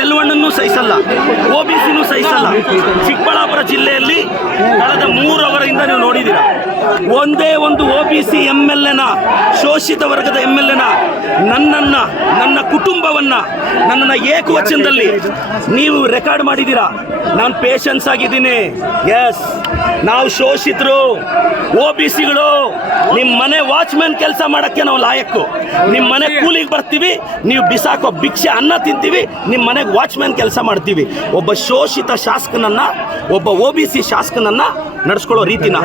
ಚೆಲುವಣ್ಣನ್ನು ಸಹಿಸಲ್ಲ, OBCನೂ ಸಹಿಸಲ್ಲ. ಚಿಕ್ಕಬಳ್ಳಾಪುರ ಜಿಲ್ಲೆಯಲ್ಲಿ ಕಳೆದ 3 ಅವರಿಂದ ನೀವು ನೋಡಿದ್ದೀರಾ, ಒಂದೇ ಒಂದು OBC MLAನ, ಶೋಷಿತ ವರ್ಗದ MLAನ, ನನ್ನ ಕುಟುಂಬವನ್ನು, ನನ್ನನ್ನು ಏಕವಚನದಲ್ಲಿ ನೀವು ರೆಕಾರ್ಡ್ ಮಾಡಿದ್ದೀರಾ. ನಾನು ಪೇಷನ್ಸ್ ಆಗಿದ್ದೀನಿ. ಎಸ್, ನಾವು ಶೋಷಿತರು, OBCಗಳು. ನಿಮ್ಮ ಮನೆ ವಾಚ್ಮ್ಯಾನ್ ಕೆಲಸ ಮಾಡೋಕ್ಕೆ ನಾವು ಲಾಯಕ್ಕು. ನಿಮ್ಮ ಮನೆ ಕೂಲಿಗೆ ಬರ್ತೀವಿ, ನೀವು ಬಿಸಾಕೋ ಭಿಕ್ಷೆ ಅನ್ನ ತಿಂತೀವಿ, ನಿಮ್ಮ ಮನೆಗೆ ವಾಚ್ಮ್ಯಾನ್ ಕೆಲಸ ಮಾಡ್ತೀವಿ. ಒಬ್ಬ ಶೋಷಿತ ಶಾಸಕನನ್ನು, ಒಬ್ಬ OBC ಶಾಸಕನನ್ನು ನಡೆಸ್ಕೊಳ್ಳೋ ರೀತಿನ.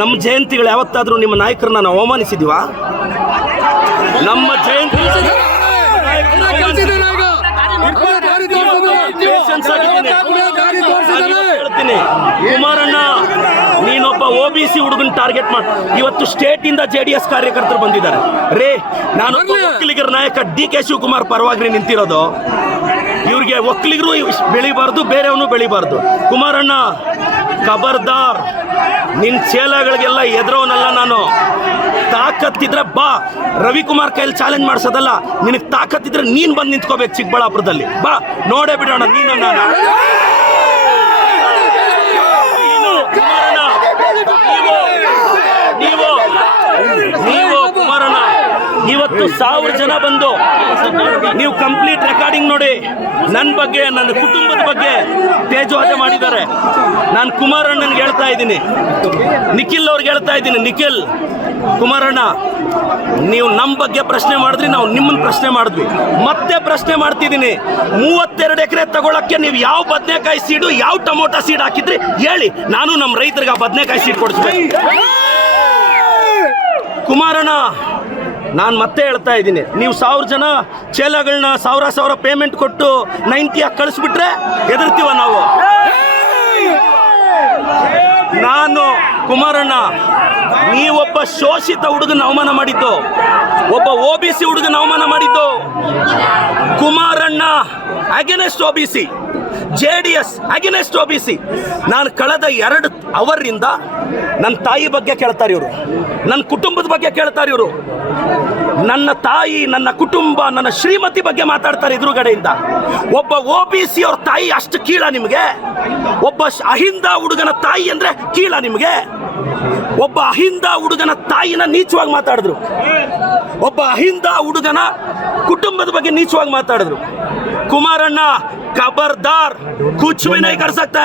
ನಮ್ಮ ಜಯಂತಿಗಳು ಯಾವತ್ತಾದರೂ ನಿಮ್ಮ ನಾಯಕರನ್ನ ನಾವು ಅವಮಾನಿಸಿದೀವ? ನಮ್ಮ ಜಯಂತಿ ಕುಮಾರಣ್ಣ, ನೀನೊಬ್ಬ OBC ಹುಡುಗನ ಟಾರ್ಗೆಟ್ ಮಾಡಿ ಇವತ್ತು ಸ್ಟೇಟಿಂದ JDS ಕಾರ್ಯಕರ್ತರು ಬಂದಿದ್ದಾರೆ ರೇ. ನಾನು ಒಕ್ಕಲಿಗರ ನಾಯಕ DK ಶಿವಕುಮಾರ್ ಪರವಾಗಿ ನಿಂತಿರೋದು. ಇವ್ರಿಗೆ ಒಕ್ಕಲಿಗರು ಬೆಳಿಬಾರ್ದು, ಬೇರೆಯವನು ಬೆಳಿಬಾರ್ದು. ಕುಮಾರಣ್ಣ, ಖಬರ್ದಾರ್, ನಿನ್ನ ಚೇಲಗಳಿಗೆಲ್ಲ ಎದುರೋನಲ್ಲ ನಾನು. ತಾಕತ್ತಿದ್ರೆ ಬಾ, ರವಿಕುಮಾರ್ ಕೈಯಲ್ಲಿ ಚಾಲೆಂಜ್ ಮಾಡಿಸೋದಲ್ಲ. ನಿನಗೆ ತಾಕತ್ತಿದ್ರೆ ನೀನು ಬಂದು ನಿಂತ್ಕೋಬೇಕು ಚಿಕ್ಕಬಳ್ಳಾಪುರದಲ್ಲಿ. ಬಾ, ನೋಡೇ ಬಿಡೋಣ ನೀನು ನಾನು. ನೀವು ಕುಮಾರಣ್ಣ, ಇವತ್ತು 1000 ಜನ ಬಂದು ನೀವು ಕಂಪ್ಲೀಟ್ ರೆಕಾರ್ಡಿಂಗ್ ನೋಡಿ. ನನ್ನ ಬಗ್ಗೆ, ನನ್ನ ಕುಟುಂಬದ ಬಗ್ಗೆ ತೇಜೋವಧೆ ಮಾಡಿದ್ದಾರೆ. ನಾನು ಕುಮಾರಣ್ಣನಿಗೆ ಹೇಳ್ತಾ ಇದ್ದೀನಿ, ನಿಖಿಲ್ ಅವ್ರಿಗೆ ಹೇಳ್ತಾ ಇದ್ದೀನಿ, ನಿಖಿಲ್, ಕುಮಾರಣ್ಣ, ನೀವು ನಮ್ಮ ಬಗ್ಗೆ ಪ್ರಶ್ನೆ ಮಾಡಿದ್ರಿ, ನಾವು ನಿಮ್ಮನ್ನು ಪ್ರಶ್ನೆ ಮಾಡಿದ್ವಿ, ಮತ್ತೆ ಪ್ರಶ್ನೆ ಮಾಡ್ತಿದ್ದೀನಿ. 32 ಎಕರೆ ತಗೊಳಕ್ಕೆ ನೀವು ಯಾವ ಬದನೆಕಾಯಿ ಸೀಡು, ಯಾವ ಟೊಮೊಟೊ ಸೀಡ್ ಹಾಕಿದ್ರಿ ಹೇಳಿ. ನಾನು ನಮ್ಮ ರೈತರಿಗೆ ಆ ಬದನೆಕಾಯಿ ಸೀಡ್ ಕೊಡಿಸ್ಬೇಕು. ಕುಮಾರಣ್ಣ, ನಾನು ಮತ್ತೆ ಹೇಳ್ತಾ ಇದ್ದೀನಿ, ನೀವು 1000 ಜನ ಚೇಲಗಳನ್ನ 1000 ಪೇಮೆಂಟ್ ಕೊಟ್ಟು 90 ಕಳಿಸ್ಬಿಟ್ರೆ ಹೆದರ್ತೀವ ನಾವು. ನಾನು ಕುಮಾರಣ್ಣ, ನೀವೊಬ್ಬ ಶೋಷಿತ ಹುಡುಗನ ಅವಮಾನ ಮಾಡಿದ್ದು, ಒಬ್ಬ OBC ಹುಡುಗನ ಅವಮಾನ ಮಾಡಿದ್ದು. Kumaranna against OBC, JDS against OBC. ನಾನು ಕಳೆದ 2 ಅವರಿಂದ ನನ್ನ ತಾಯಿ ಬಗ್ಗೆ ಕೇಳ್ತಾರೆ ಇವರು, ನನ್ನ ಕುಟುಂಬದ ಬಗ್ಗೆ ಕೇಳ್ತಾರೆ ಇವರು. ನನ್ನ ತಾಯಿ, ನನ್ನ ಕುಟುಂಬ, ನನ್ನ ಶ್ರೀಮತಿ ಬಗ್ಗೆ ಮಾತಾಡ್ತಾರೆ ಎದುರುಗಡೆಯಿಂದ. ಒಬ್ಬ OBC ಅವ್ರ ತಾಯಿ ಅಷ್ಟು ಕೀಳ ನಿಮಗೆ? ಒಬ್ಬ ಅಹಿಂದ ಹುಡುಗನ ತಾಯಿ ಅಂದ್ರೆ ಕೀಳ ನಿಮಗೆ? ಒಬ್ಬ ಅಹಿಂದ ಹುಡುಗನ ತಾಯಿನ ನೀಚವಾಗಿ ಮಾತಾಡಿದ್ರು, ಒಬ್ಬ ಅಹಿಂದ ಹುಡುಗನ ಕುಟುಂಬದ ಬಗ್ಗೆ ನೀಚವಾಗಿ ಮಾತಾಡಿದ್ರು. ಕುಮಾರಣ್ಣ, ಖಬರ್ದಾರ್, ಕುಚ್ ಭಿ ನಹೀ ಕರ್ ಸಕ್ತಾ.